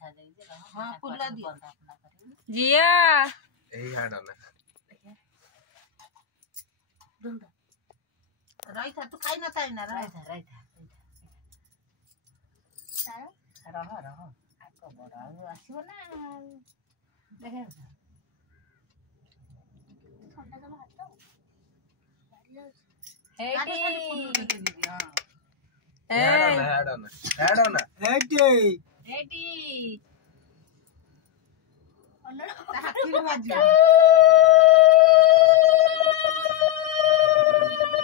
हां पुल्ला दियो जिया एही हाडो ना दुंदा राई था तू खाई ना ताई ना राई था रह आको बड़ा आसीबो ना देखे ठंडा जमा हाथ गाड़ी जाउ हेटी हाडो ना हेटी अन्ना हाथी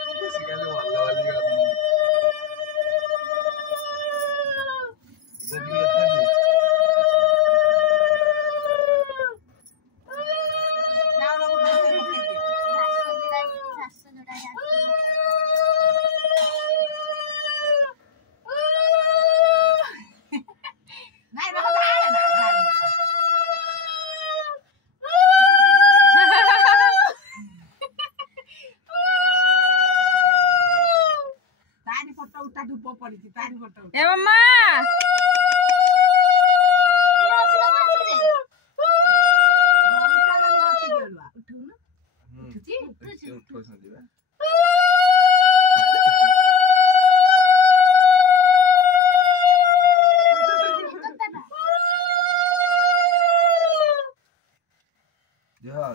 बाजू सिगाले वाला वाली ए मम्मा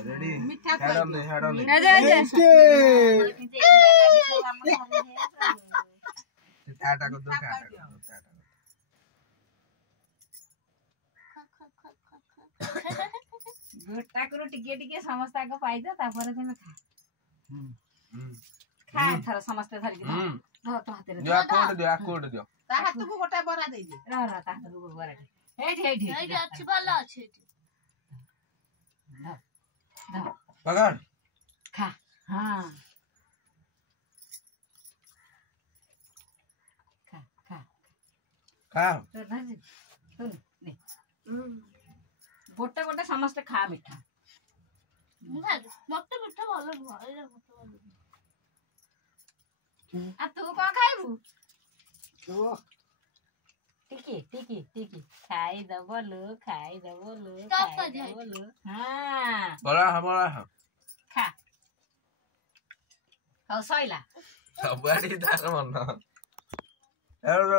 रेडी हेड ऑन आजा टाटा को दो टाटा गोटा करू टिके समस्ता को पाइ दो तापर तमे खा खा थर समस्त थर कि धो तो हाते रे कोड दियो ता हाथ को गोटा बरा दे दे ता हाथ को बरा हेठ अच्छी वाला अच्छे पकड़ खा हां खा तो धर सुन ले गोटे गोटे समस्त खा मिठा मत मिठा भलो आ तू को खाइबू तू टिकी खाई दबलो हां बड़ा हमारा खा हो सइला सब बड़ी दार मन